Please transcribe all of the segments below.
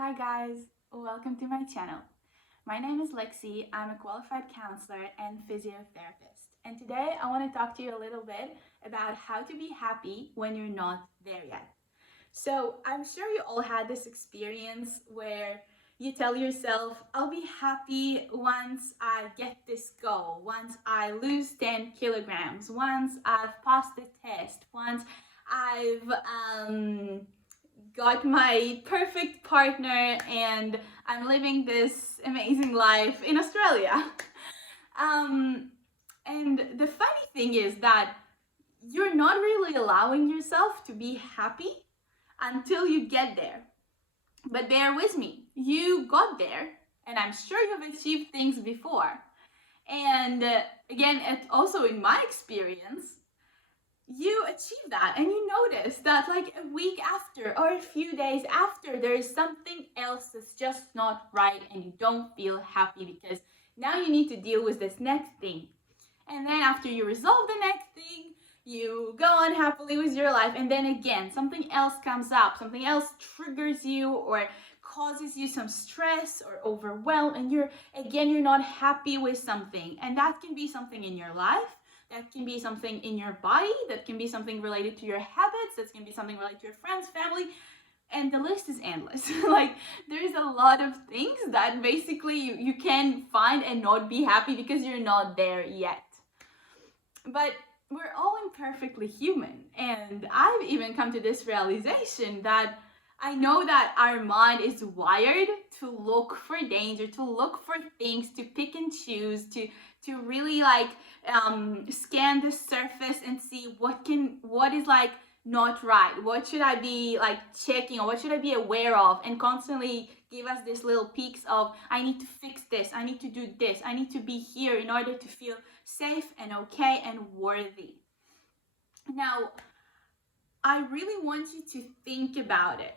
Hi guys, welcome to my channel. My name is Lexy. I'm a qualified counselor and physiotherapist. And today I want to talk to you a little bit about how to be happy when you're not there yet. So I'm sure you all had this experience where you tell yourself, I'll be happy once I get this goal, once I lose 10 kilograms, once I've passed the test, once I've got my perfect partner and I'm living this amazing life in Australia. Um, and the funny thing is that you're not really allowing yourself to be happy until you get there. But bear with me, you got there, and I'm sure you've achieved things before. And again, also in my experience, you achieve that and you notice that like a week after or a few days after there is something else that's just not right and you don't feel happy because now you need to deal with this next thing. And then after you resolve the next thing, you go on happily with your life, and then again something else comes up, something else triggers you or causes you some stress or overwhelm, and you're not happy with something. And that can be something in your life, that can be something in your body, that can be something related to your habits, that can be something related to your friends, family, and the list is endless. Like there's a lot of things that basically you can find and not be happy because you're not there yet. But we're all imperfectly human, and I've even come to this realization that I know that our mind is wired to look for danger, to look for things, to pick and choose, to really like scan the surface and see what is like not right, what should I be like checking, or what should I be aware of, and constantly give us this little peaks of I need to fix this, I need to do this, I need to be here in order to feel safe and okay and worthy. Now, I really want you to think about it.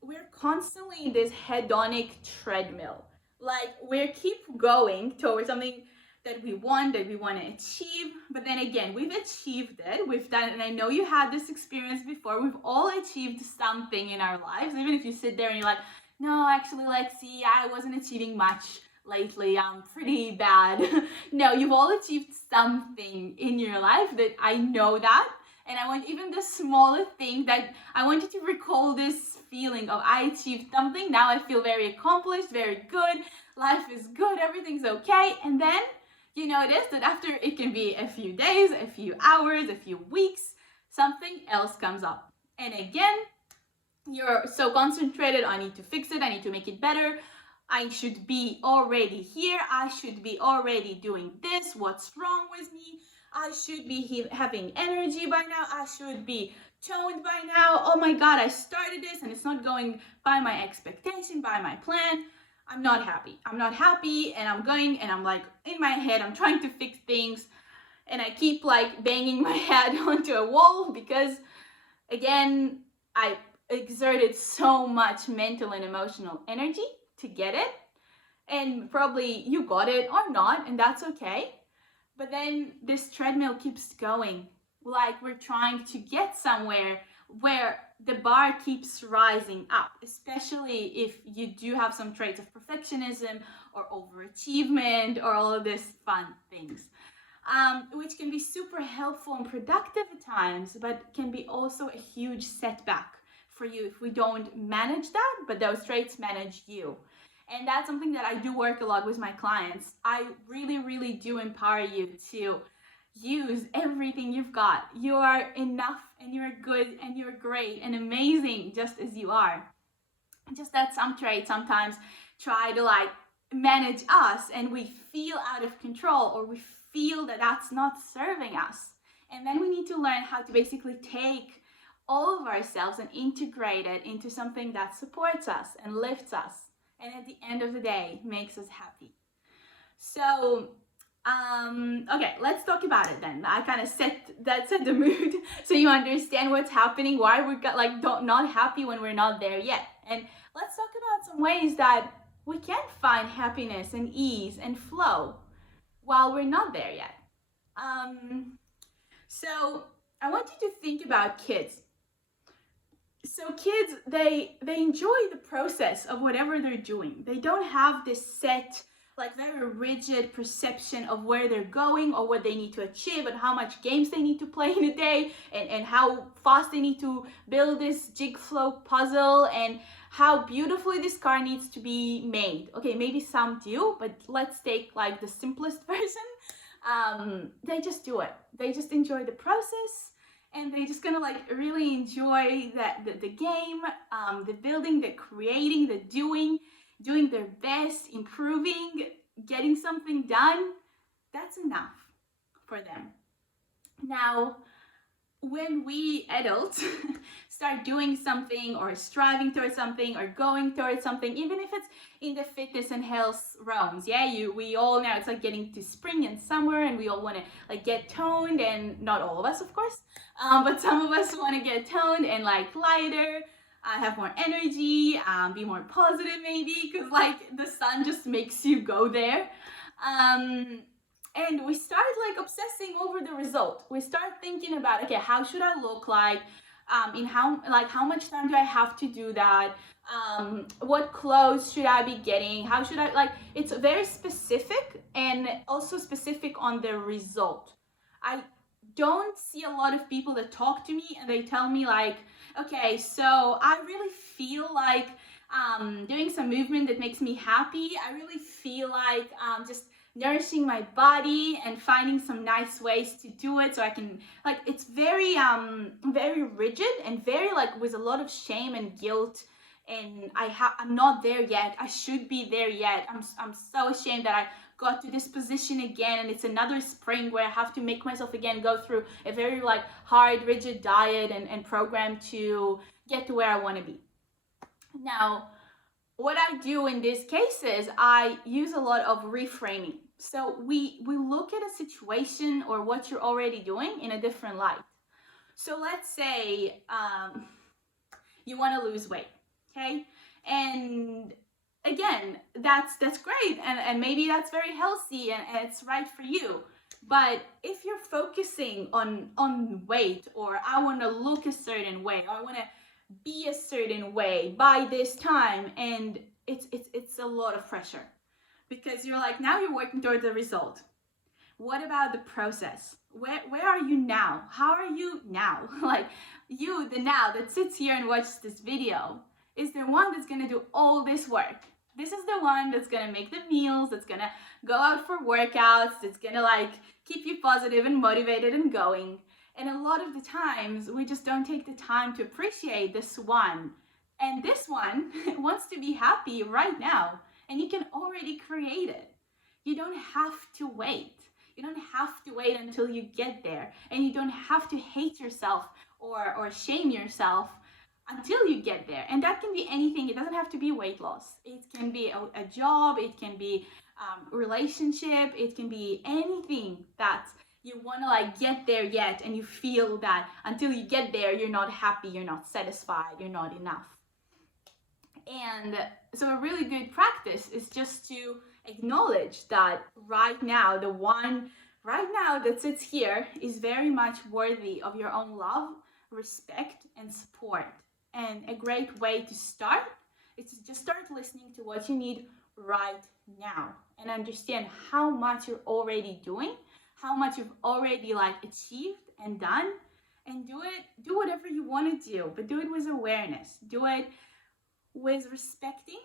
We're constantly in this hedonic treadmill. Like we keep going towards something that we want to achieve, but then again, we've achieved it, we've done it, and I know you had this experience before. We've all achieved something in our lives, even if you sit there and you're like, no, actually, Lexi, I wasn't achieving much lately, I'm pretty bad. No, you've all achieved something in your life, that I know that. And I want even the smallest thing that I want you to recall this feeling of I achieved something. Now I feel very accomplished, very good. Life is good, everything's okay. And then you notice that after it can be a few days, a few hours, a few weeks, something else comes up. And again, you're so concentrated, I need to fix it, I need to make it better. I should be already here. I should be already doing this. What's wrong with me? I should be having energy by now. I should be toned by now. Oh my God, I started this and it's not going by my expectation, by my plan. I'm not happy. I'm not happy, and I'm going and I'm like in my head, I'm trying to fix things, and I keep like banging my head onto a wall because again, I exerted so much mental and emotional energy to get it, and probably you got it or not, and that's okay. But then this treadmill keeps going, like we're trying to get somewhere where the bar keeps rising up, especially if you do have some traits of perfectionism or overachievement or all of these fun things, which can be super helpful and productive at times, but can be also a huge setback for you if we don't manage that, but those traits manage you. And that's something that I do work a lot with my clients. I really, really do empower you to use everything you've got. You are enough, and you're good, and you're great and amazing just as you are. Just that some traits sometimes try to like manage us, and we feel out of control, or we feel that that's not serving us. And then we need to learn how to basically take all of ourselves and integrate it into something that supports us and lifts us, and at the end of the day makes us happy. So okay, let's talk about it then. I kind of set the mood so you understand what's happening, why we're not happy when we're not there yet. And let's talk about some ways that we can find happiness and ease and flow while we're not there yet. So I want you to think about kids. So kids, they enjoy the process of whatever they're doing. They don't have this set, like very rigid perception of where they're going or what they need to achieve and how much games they need to play in a day, and how fast they need to build this jigsaw puzzle, and how beautifully this car needs to be made. Okay, maybe some do, but let's take like the simplest version. They just do it. They just enjoy the process, and they're just gonna like really enjoy the game, the building, the creating, the doing their best, improving, getting something done. That's enough for them. Now, when we adults start doing something or striving towards something or going towards something, even if it's in the fitness and health realms, we all know it's like getting to spring and summer, and we all want to like get toned, and not all of us, of course, but some of us want to get toned and like lighter, have more energy, be more positive maybe, because like the sun just makes you go there. And we start like obsessing over the result. We start thinking about, okay, how should I look like, in how much time do I have to do that, what clothes should I be getting, how should I, like, it's very specific, and also specific on the result. I don't see a lot of people that talk to me and they tell me like, okay, so I really feel like doing some movement that makes me happy. I really feel like just nourishing my body and finding some nice ways to do it, so I can, like, it's very very rigid and very like with a lot of shame and guilt, and I'm not there yet. I should be there yet. I'm so ashamed that I got to this position again, and it's another spring where I have to make myself again go through a very like hard, rigid diet and program to get to where I want to be. Now, what I do in these cases, I use a lot of reframing. So we look at a situation or what you're already doing in a different light. So let's say you want to lose weight, okay? And again, that's great, and maybe that's very healthy, and it's right for you. But if you're focusing on weight, or I want to look a certain way, or I want to be a certain way by this time, and it's a lot of pressure, because you're like, now you're working towards a result. What about the process? Where are you now? How are you now? Like, you, the now that sits here and watches this video, is the one that's gonna do all this work. This is the one that's gonna make the meals, that's gonna go out for workouts, that's gonna like keep you positive and motivated and going. And a lot of the times we just don't take the time to appreciate this one. And this one wants to be happy right now, and you can already create it. You don't have to wait. You don't have to wait until you get there, and you don't have to hate yourself or shame yourself until you get there. And that can be anything. It doesn't have to be weight loss. It can be a job. It can be a relationship. It can be anything that you want to like get there yet, and you feel that until you get there, you're not happy, you're not satisfied, you're not enough. And so a really good practice is just to acknowledge that right now, the one right now that sits here is very much worthy of your own love, respect, and support. And a great way to start is to just start listening to what you need right now, and understand how much you're already doing, how much you've already like achieved and done, and do whatever you want to do, but do it with awareness. Do it with respecting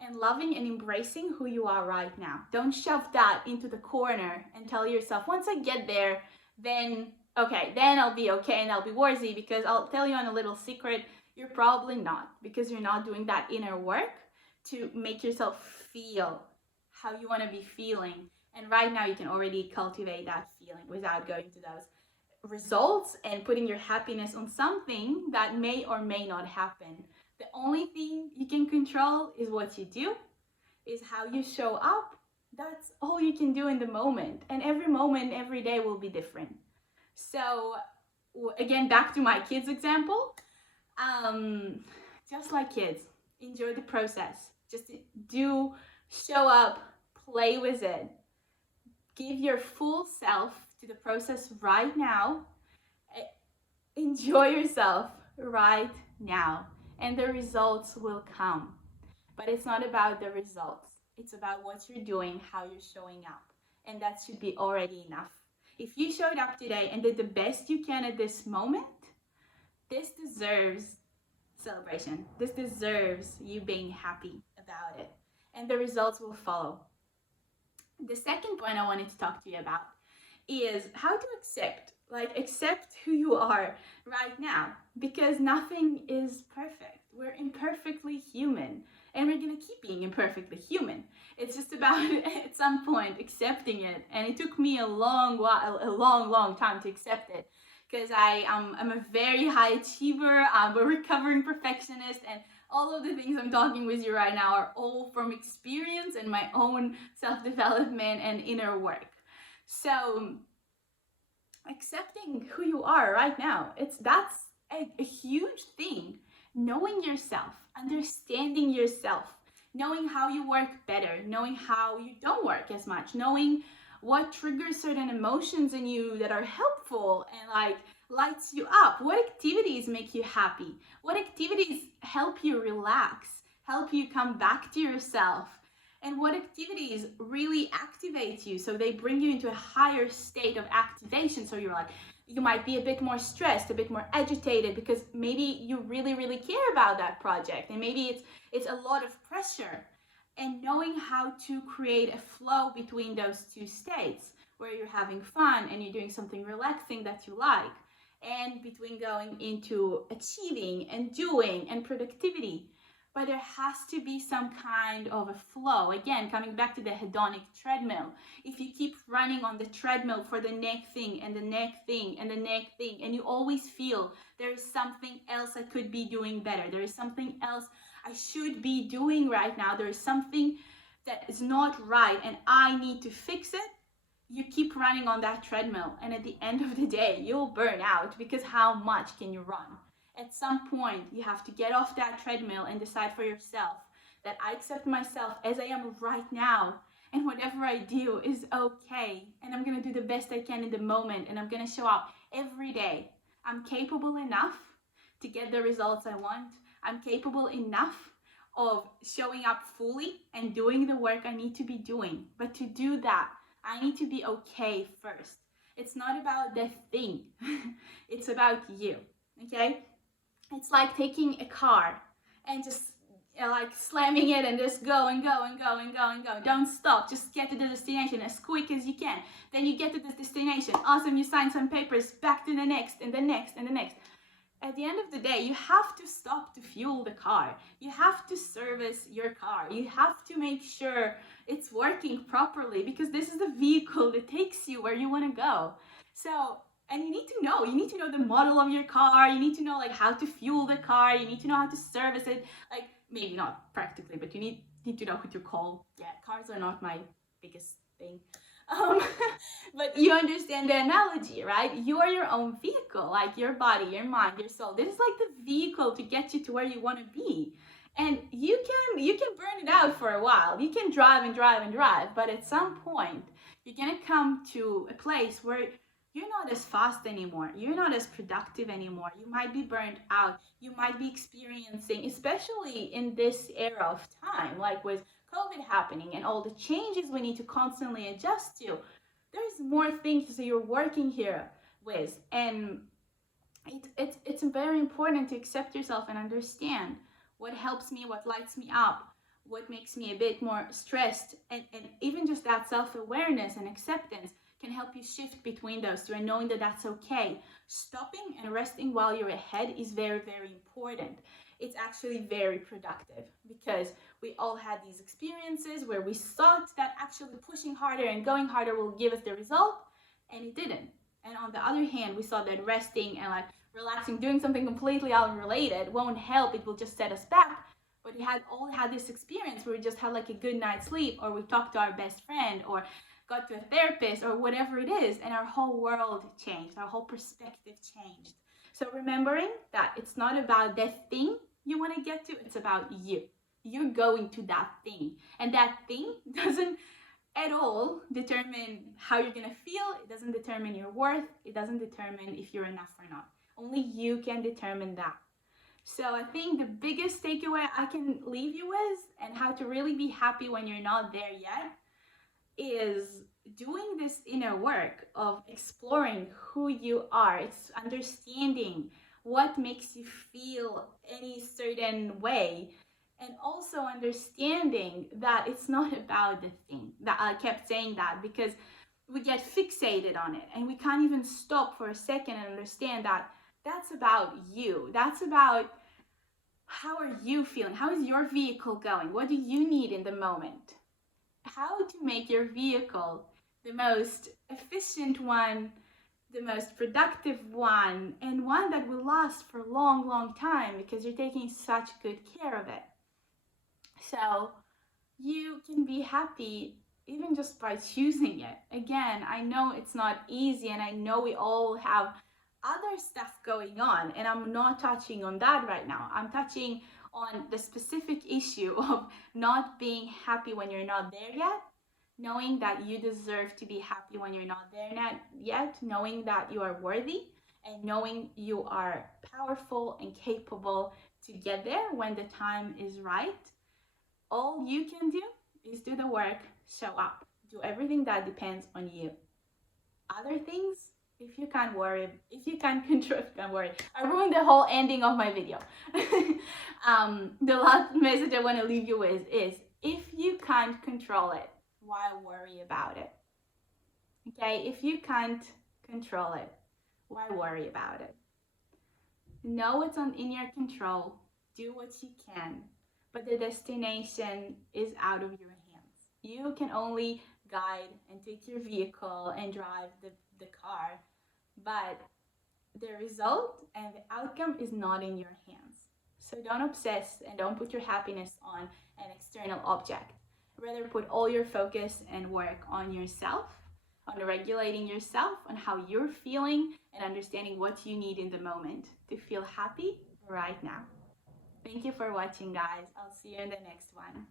and loving and embracing who you are right now. Don't shove that into the corner and tell yourself, once I get there, then okay, then I'll be okay and I'll be worthy. Because I'll tell you on a little secret, you're probably not, because you're not doing that inner work to make yourself feel how you want to be feeling. And right now you can already cultivate that feeling without going to those results and putting your happiness on something that may or may not happen. The only thing you can control is what you do, is how you show up. That's all you can do in the moment. And every moment, every day will be different. So again, back to my kids example, just like kids, enjoy the process. Just do, show up, play with it. Give your full self to the process right now. Enjoy yourself right now, and the results will come. But it's not about the results. It's about what you're doing, how you're showing up. And that should be already enough. If you showed up today and did the best you can at this moment, this deserves celebration. This deserves you being happy about it. And the results will follow. The second point I wanted to talk to you about is how to accept who you are right now, because nothing is perfect. We're imperfectly human, and we're gonna keep being imperfectly human. It's just about at some point accepting it, and it took me a long time to accept it, because I'm a very high achiever. I'm a recovering perfectionist, and all of the things I'm talking with you right now are all from experience and my own self-development and inner work. So accepting who you are right now, that's a huge thing. Knowing yourself, understanding yourself, knowing how you work better, knowing how you don't work as much, knowing what triggers certain emotions in you that are helpful and lights you up. What activities make you happy? What activities help you relax, help you come back to yourself? And what activities really activate you, so they bring you into a higher state of activation? So you might be a bit more stressed, a bit more agitated, because maybe you really care about that project, and maybe it's a lot of pressure. And knowing how to create a flow between those two states, where you're having fun and you're doing something relaxing that you like, and between going into achieving and doing and productivity. But there has to be some kind of a flow. Again, coming back to the hedonic treadmill. If you keep running on the treadmill for the next thing and the next thing and the next thing, and you always feel there is something else I could be doing better, there is something else I should be doing right now, there is something that is not right and I need to fix it, you keep running on that treadmill, and at the end of the day, you'll burn out, because how much can you run? At some point, you have to get off that treadmill and decide for yourself that I accept myself as I am right now, and whatever I do is okay, and I'm gonna do the best I can in the moment, and I'm gonna show up every day. I'm capable enough to get the results I want. I'm capable enough of showing up fully and doing the work I need to be doing. But to do that, I need to be okay first. It's not about the thing. It's about you, okay? It's like taking a car and just slamming it and just go and go and go and go and go. Don't stop. Just get to the destination as quick as you can. Then you get to the destination. Awesome, you sign some papers. Back to the next and the next and the next. At the end of the day, you have to stop to fuel the car. You have to service your car. You have to make sure it's working properly, because this is the vehicle that takes you where you want to go. So, and you need to know the model of your car. You need to know how to fuel the car. You need to know how to service it. Maybe not practically, but you need to know who to call. Yeah, cars are not my biggest thing. But you understand the analogy, right? You are your own vehicle, like your body, your mind, your soul. This is like the vehicle to get you to where you want to be. And you can burn it out for a while. You can drive and drive and drive, but at some point, you're gonna come to a place where you're not as fast anymore. You're not as productive anymore. You might be burned out. You might be experiencing, especially in this era of time, like with COVID happening and all the changes we need to constantly adjust to, there's more things that you're working here with. And it's very important to accept yourself and understand what helps me, what lights me up, what makes me a bit more stressed. And even just that self-awareness and acceptance can help you shift between those two, and knowing that that's okay. Stopping and resting while you're ahead is very important. It's actually very productive, because we all had these experiences where we thought that actually pushing harder and going harder will give us the result, and it didn't. And on the other hand, we saw that resting and relaxing, doing something completely unrelated won't help. It will just set us back. But we all had this experience where we just had a good night's sleep, or we talked to our best friend, or got to a therapist, or whatever it is, and our whole world changed, our whole perspective changed. So remembering that it's not about that thing you want to get to, it's about you. You're going to that thing, and that thing doesn't at all determine how you're gonna feel. It doesn't determine your worth. It doesn't determine if you're enough or not. Only you can determine that. So I think the biggest takeaway I can leave you with, and how to really be happy when you're not there yet, is doing this inner work of exploring who you are. It's understanding what makes you feel any certain way, and also understanding that it's not about the thing. That I kept saying that because we get fixated on it and we can't even stop for a second and understand that that's about you. That's about how are you feeling? How is your vehicle going? What do you need in the moment? How to make your vehicle the most efficient one, the most productive one, and one that will last for a long, long time because you're taking such good care of it. So you can be happy even just by choosing it. Again, I know it's not easy, and I know we all have other stuff going on, and I'm not touching on that right now. I'm touching on the specific issue of not being happy when you're not there yet, knowing that you deserve to be happy when you're not there yet, knowing that you are worthy, and knowing you are powerful and capable to get there when the time is right. All you can do is do the work, show up, do everything that depends on you. Other things, if you can't worry, if you can't control, can't worry. I ruined the whole ending of my video. The last message I want to leave you with is, if you can't control it, why worry about it? Okay, if you can't control it, why worry about it? Know what's in your control, do what you can, but the destination is out of your hands. You can only guide and take your vehicle and drive the car, but the result and the outcome is not in your hands. So don't obsess and don't put your happiness on an external object. Rather, put all your focus and work on yourself, on regulating yourself, on how you're feeling, and understanding what you need in the moment to feel happy right now. Thank you for watching, guys. I'll see you in the next one.